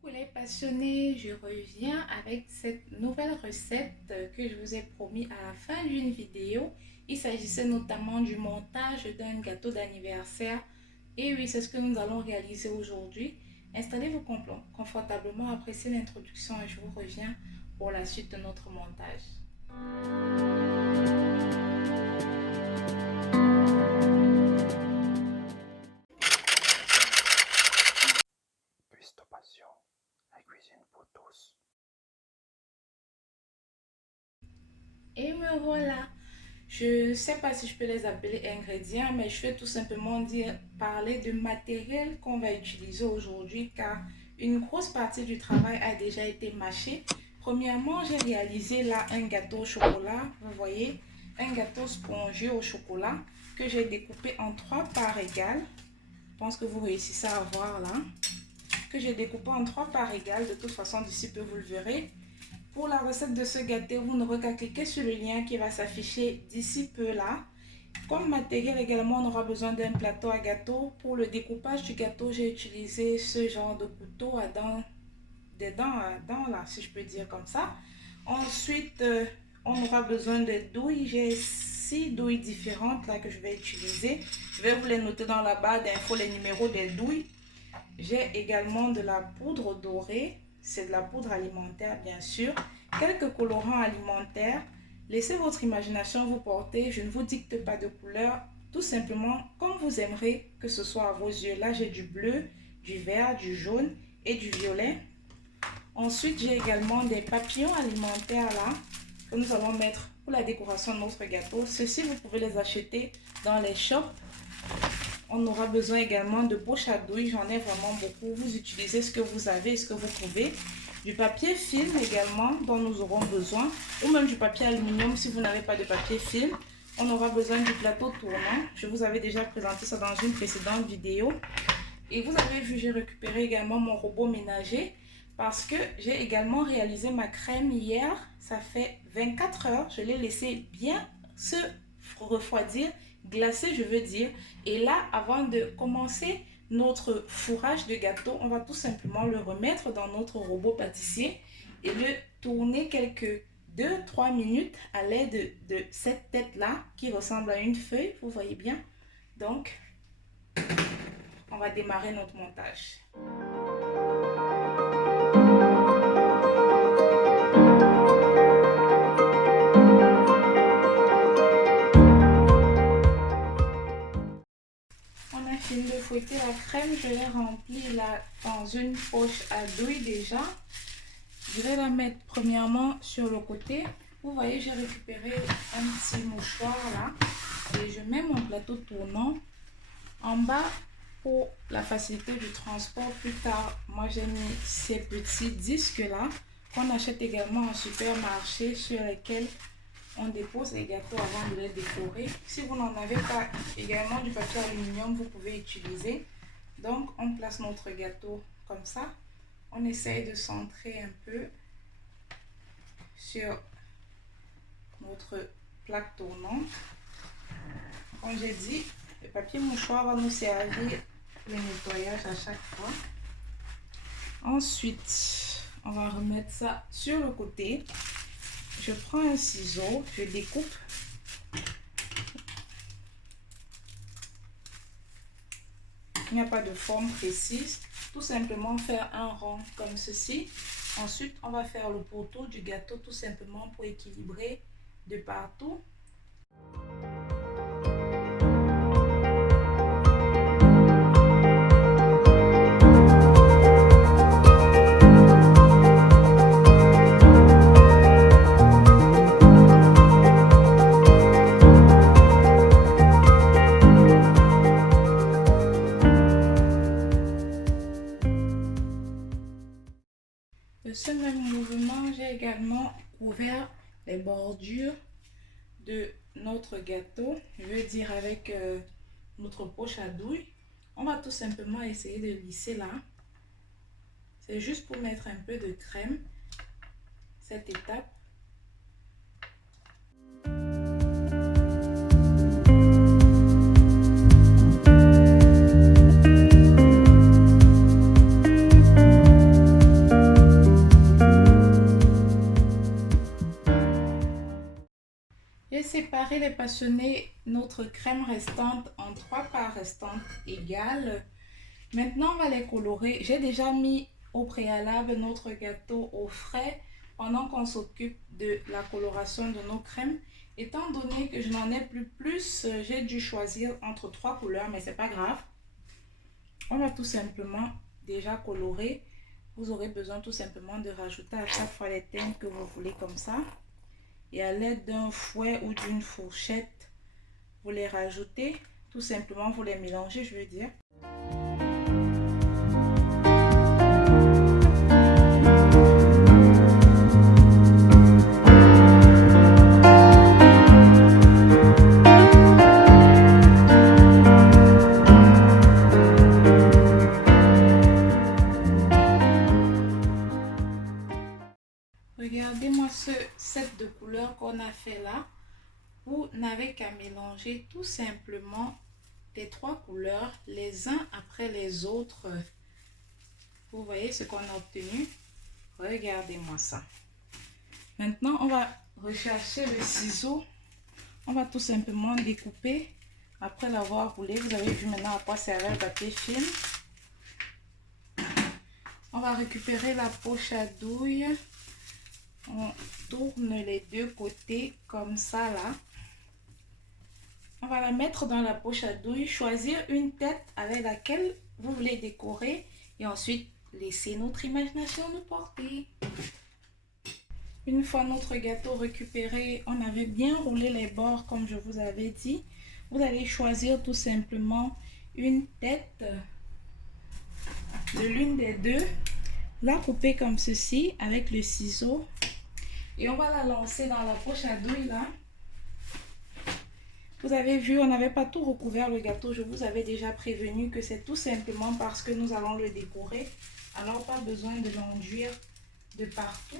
Coucou les passionnés, je reviens avec cette nouvelle recette que je vous ai promis à la fin d'une vidéo. Il s'agissait notamment du montage d'un gâteau d'anniversaire. Et oui, c'est ce que nous allons réaliser aujourd'hui. Installez-vous confortablement, appréciez l'introduction et je vous reviens pour la suite de notre montage. La cuisine pour tous. Et me voilà. Je ne sais pas si je peux les appeler ingrédients, mais je vais tout simplement parler de matériel qu'on va utiliser aujourd'hui car une grosse partie du travail a déjà été mâchée. Premièrement, j'ai réalisé là un gâteau au chocolat, vous voyez, un gâteau spongieux au chocolat que j'ai découpé en 3 parts égales. Je pense que vous réussissez à voir là. Que j'ai découpé en 3 parts égales, de toute façon d'ici peu vous le verrez. Pour la recette de ce gâteau, vous n'aurez qu'à cliquer sur le lien qui va s'afficher d'ici peu là. Comme matériel également, on aura besoin d'un plateau à gâteau. Pour le découpage du gâteau, j'ai utilisé ce genre de couteau à dents, des dents à dents là, si je peux dire comme ça. Ensuite, on aura besoin de douilles. J'ai 6 douilles différentes là que je vais utiliser. Je vais vous les noter dans la barre d'infos, les numéros des douilles. J'ai également de la poudre dorée. C'est de la poudre alimentaire bien sûr, quelques colorants alimentaires. Laissez votre imagination vous porter, je ne vous dicte pas de couleur, tout simplement comme vous aimerez que ce soit à vos yeux. Là j'ai du bleu, du vert, du jaune et du violet. Ensuite j'ai également des papillons alimentaires là que nous allons mettre pour la décoration de notre gâteau. Ceux-ci vous pouvez les acheter dans les shops. On aura besoin également de poches à douille, j'en ai vraiment beaucoup. Vous utilisez ce que vous avez et ce que vous pouvez. Du papier film également dont nous aurons besoin, ou même du papier aluminium si vous n'avez pas de papier film. On aura besoin du plateau tournant. Je vous avais déjà présenté ça dans une précédente vidéo. Et vous avez vu, j'ai récupéré également mon robot ménager parce que j'ai également réalisé ma crème hier. Ça fait 24 heures, je l'ai laissé bien se refroidir, glacé je veux dire. Et là, avant de commencer notre fourrage de gâteau, on va tout simplement le remettre dans notre robot pâtissier et le tourner quelques 2-3 minutes à l'aide de cette tête là qui ressemble à une feuille, vous voyez bien. Donc on va démarrer notre montage. On a fini de fouetter la crème, je l'ai remplie là dans une poche à douille déjà. Je vais la mettre premièrement sur le côté. Vous voyez, j'ai récupéré un petit mouchoir là et je mets mon plateau tournant en bas pour la facilité du transport. Plus tard, moi j'ai mis ces petits disques là qu'on achète également en supermarché sur lesquels on dépose les gâteaux avant de les décorer. Si vous n'en avez pas également du papier aluminium, vous pouvez utiliser. Donc on place notre gâteau comme ça. On essaye de centrer un peu sur notre plaque tournante. Comme j'ai dit, le papier mouchoir va nous servir le nettoyage à chaque fois. Ensuite, on va remettre ça sur le côté. Je prends un ciseau, je découpe. Il n'y a pas de forme précise. Tout simplement faire un rond comme ceci. Ensuite, on va faire le pourtour du gâteau tout simplement pour équilibrer de partout. De ce même mouvement, j'ai également couvert les bordures de notre gâteau, je veux dire avec notre poche à douille. On va tout simplement essayer de lisser là. C'est juste pour mettre un peu de crème, cette étape. séparer les passionnés notre crème restante en 3 parts restantes égales. Maintenant, on va les colorer. J'ai déjà mis au préalable notre gâteau au frais pendant qu'on s'occupe de la coloration de nos crèmes. Étant donné que je n'en ai plus, j'ai dû choisir entre 3 couleurs, mais c'est pas grave. On va tout simplement déjà colorer. Vous aurez besoin tout simplement de rajouter à chaque fois les teintes que vous voulez comme ça. Et à l'aide d'un fouet ou d'une fourchette, vous les rajoutez. Tout simplement, vous les mélangez, je veux dire. Regardez-moi ce set de couleurs qu'on a fait là. Vous n'avez qu'à mélanger tout simplement les 3 couleurs les uns après les autres. Vous voyez ce qu'on a obtenu? Regardez-moi ça. Maintenant, on va rechercher le ciseau. On va tout simplement découper. Après l'avoir roulé, vous avez vu maintenant à quoi servait le papier film. On va récupérer la poche à douille. On tourne les deux côtés comme ça là. On va la mettre dans la poche à douille, choisir une tête avec laquelle vous voulez décorer et ensuite laisser notre imagination nous porter. Une fois notre gâteau récupéré, on avait bien roulé les bords comme je vous avais dit. Vous allez choisir tout simplement une tête de l'une des deux, la couper comme ceci avec le ciseau. Et on va la lancer dans la poche à douille là. Vous avez vu, on n'avait pas tout recouvert le gâteau. Je vous avais déjà prévenu que c'est tout simplement parce que nous allons le décorer. Alors pas besoin de l'enduire de partout.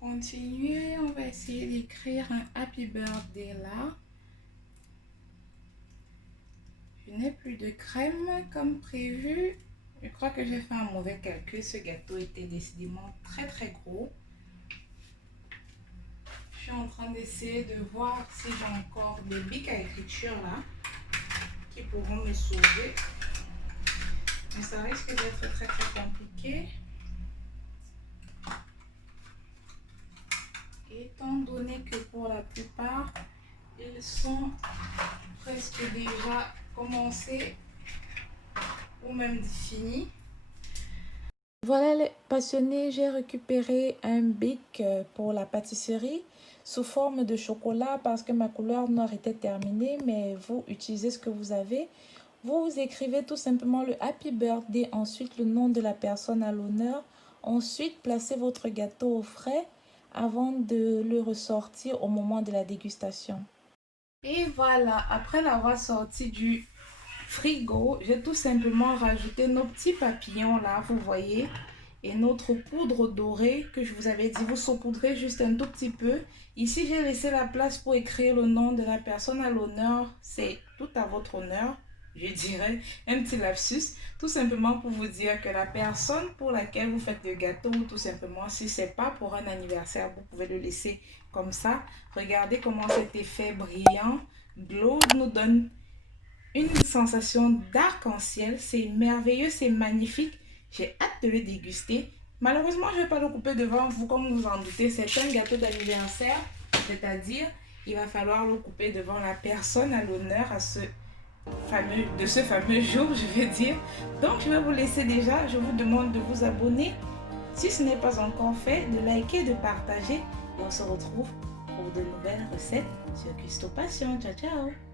Continuer, on va essayer d'écrire un happy birthday là. Je n'ai plus de crème comme prévu. Je crois que j'ai fait un mauvais calcul. Ce gâteau était décidément très gros. Je suis en train d'essayer de voir si j'ai encore des bics à écriture là qui pourront me sauver. Mais ça risque d'être très compliqué. Étant donné que pour la plupart, ils sont presque déjà commencés ou même finis. Voilà les passionnés, j'ai récupéré un bic pour la pâtisserie sous forme de chocolat parce que ma couleur noire était terminée, mais vous utilisez ce que vous avez. Vous écrivez tout simplement le happy birthday, ensuite le nom de la personne à l'honneur, ensuite placez votre gâteau au frais avant de le ressortir au moment de la dégustation. Et voilà, après l'avoir sorti du frigo, j'ai tout simplement rajouté nos petits papillons là, vous voyez, et notre poudre dorée que je vous avais dit, vous saupoudrez juste un tout petit peu. Ici, j'ai laissé la place pour écrire le nom de la personne à l'honneur, c'est tout à votre honneur. Je dirais un petit lapsus, tout simplement pour vous dire que la personne pour laquelle vous faites le gâteau, ou tout simplement si c'est pas pour un anniversaire, vous pouvez le laisser comme ça. Regardez comment cet effet brillant, glow, nous donne une sensation d'arc-en-ciel. C'est merveilleux, c'est magnifique. J'ai hâte de le déguster. Malheureusement, je ne vais pas le couper devant vous, comme vous en doutez. C'est un gâteau d'anniversaire, c'est-à-dire il va falloir le couper devant la personne à l'honneur de ce fameux jour, je vais dire. Donc, je vais vous laisser déjà. Je vous demande de vous abonner. Si ce n'est pas encore fait, de liker, de partager. Et on se retrouve pour de nouvelles recettes sur Custo Passion. Ciao, ciao!